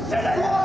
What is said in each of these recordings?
しない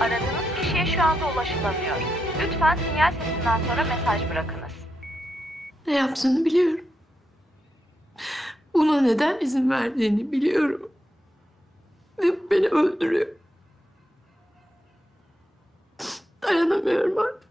Aradığınız kişiye şu anda ulaşılamıyor. Lütfen sinyal sesinden sonra mesaj bırakınız. Ne yaptığını biliyorum. Buna neden izin verdiğini biliyorum. Ve beni öldürüyor. Dayanamıyorum artık.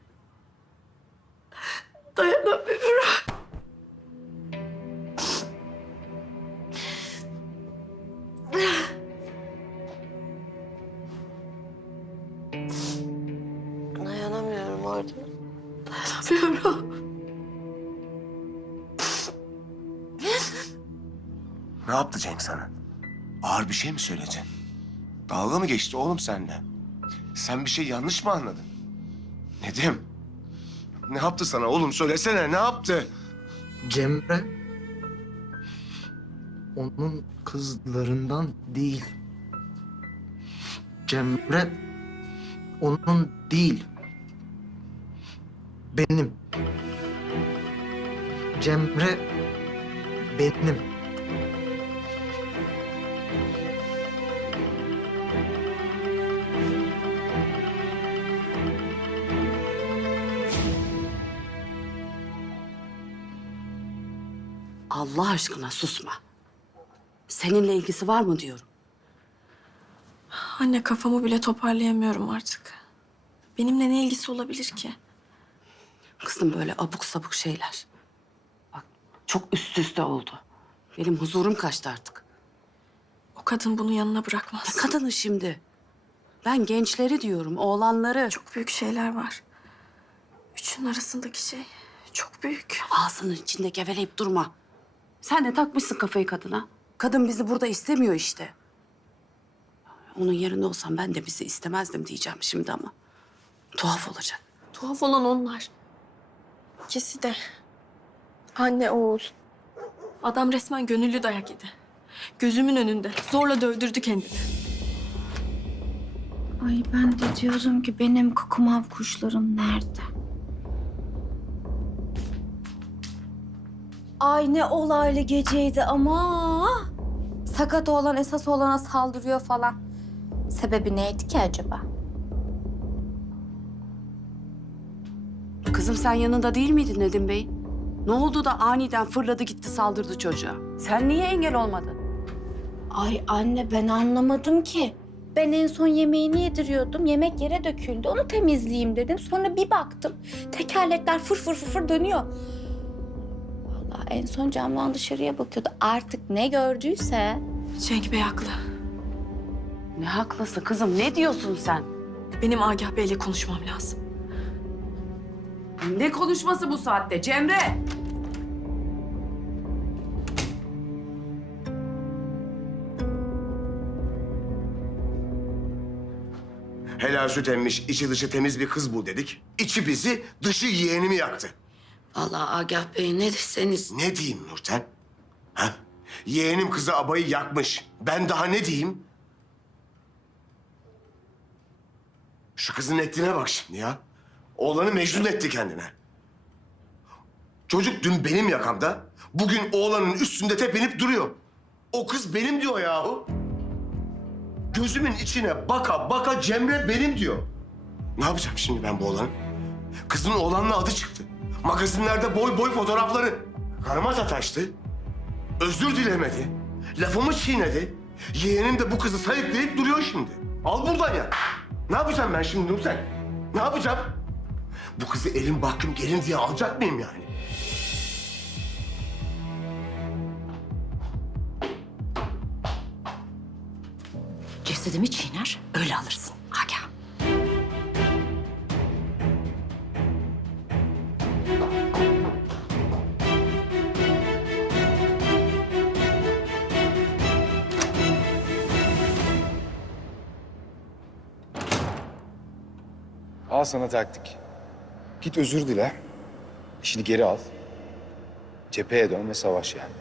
Orada. Dayanamıyorum. Ne yaptı Cenk sana? Ağır bir şey mi söyledi? Dalga mı geçti oğlum seninle? Sen bir şey yanlış mı anladın? Nedim, ne yaptı sana oğlum? Söylesene ne yaptı? Cemre onun kızlarından değil. Cemre onun değil. Benim. Cemre benim. Allah aşkına susma. Seninle ilgisi var mı diyorum. Anne kafamı bile toparlayamıyorum artık. Benimle ne ilgisi olabilir ki? Kızım böyle abuk sabuk şeyler. Bak çok üst üste oldu. Benim huzurum kaçtı artık. O kadın bunu yanına bırakmaz. Ne kadını şimdi? Ben gençleri diyorum, oğlanları. Çok büyük şeyler var. Üçünün arasındaki şey çok büyük. Ağzının içinde geveleyip durma. Sen de takmışsın kafayı kadına. Kadın bizi burada istemiyor işte. Onun yerinde olsam ben de bizi istemezdim diyeceğim şimdi ama. Tuhaf olacak. Tuhaf olan onlar. İkisi de. Anne oğul. Adam resmen gönüllü dayak yedi. Gözümün önünde. Zorla dövdürdü kendini. Ay ben de diyorum ki benim kukumav kuşlarım nerede? Ay ne olaylı geceydi ama. Sakat olan esas olana saldırıyor falan. Sebebi neydi ki acaba? Kızım sen yanında değil miydin Nedim Bey? Ne oldu da aniden fırladı gitti saldırdı çocuğa? Sen niye engel olmadın? Ay anne ben anlamadım ki. Ben en son yemeğini yediriyordum. Yemek yere döküldü. Onu temizleyeyim dedim. Sonra bir baktım. Tekerlekler fır fır fır fır dönüyor. Vallahi en son camdan dışarıya bakıyordu. Artık ne gördüyse. Cenk Bey haklı. Ne haklısın kızım ne diyorsun sen? Benim Agah Bey'le konuşmam lazım. Ne konuşması bu saatte Cemre? Helal süt emmiş, içi dışı temiz bir kız bul dedik. İçi bizi, dışı yeğenimi yaktı. Vallahi Agah Bey ne deseniz. Ne diyeyim Nurten? Ha? Yeğenim kızı abayı yakmış. Ben daha ne diyeyim? Şu kızın ettiğine bak şimdi ya. Oğlanı mecnun etti kendine. Çocuk dün benim yakamda, bugün oğlanın üstünde tepinip duruyor. O kız benim diyor yahu. Gözümün içine baka baka Cemre benim diyor. Ne yapacağım şimdi ben bu oğlanı? Kızın oğlanla adı çıktı. Magazinlerde boy boy fotoğrafları. Karıma sataştı. Özür dilemedi. Lafımı çiğnedi. Yeğenim de bu kızı sayıklayıp duruyor şimdi. Al buradan ya. Ne yapacağım ben şimdi Nurten? Ne yapacağım? Bu kızı elim baktım gelin diye alacak mıyım yani? Cesedimi çiğner, öyle alırsın. Agah. Al sana taktik. Git özür dile. İşini geri al. Cepheye dön ve savaş yani.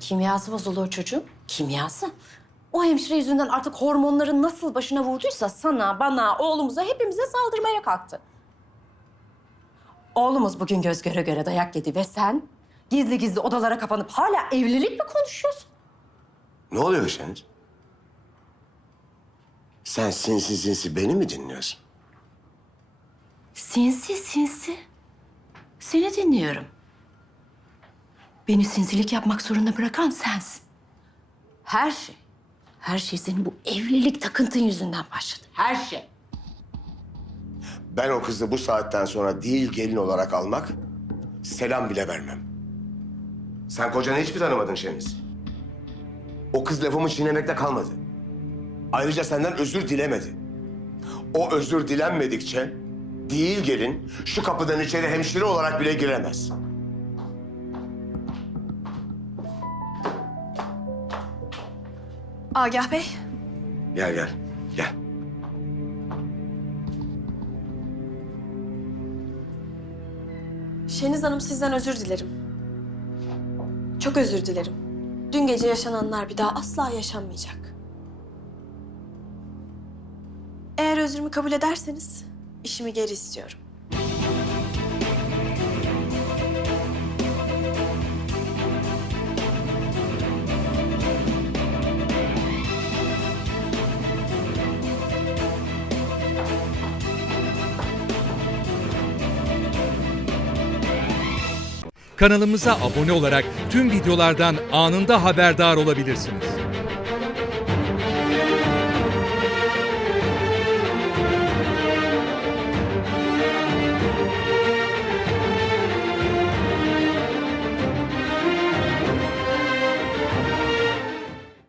Kimyası bozuluyor çocuğun. Kimyası. O hemşire yüzünden artık hormonların nasıl başına vurduysa sana, bana, oğlumuza, hepimize saldırmaya kalktı. Oğlumuz bugün göz göre göre dayak yedi ve sen gizli gizli odalara kapanıp hala evlilik mi konuşuyorsun? Ne oluyor Şeniz? Sen sinsi sinsi beni mi dinliyorsun? Sinsi sinsi. Seni dinliyorum. Beni sinsilik yapmak zorunda bırakan sensin. Her şey, her şey senin bu evlilik takıntın yüzünden başladı. Her şey. Ben o kızı bu saatten sonra değil gelin olarak almak, selam bile vermem. Sen kocanı hiç mi tanımadın Şeniz? O kız lafımı çiğnemekte kalmadı. Ayrıca senden özür dilemedi. O özür dilenmedikçe değil gelin şu kapıdan içeri hemşire olarak bile giremez. Agah Bey, Gel gel, gel. Şeniz Hanım sizden özür dilerim. Çok özür dilerim. Dün gece yaşananlar bir daha asla yaşanmayacak. Eğer özrümü kabul ederseniz işimi geri istiyorum. Kanalımıza abone olarak tüm videolardan anında haberdar olabilirsiniz.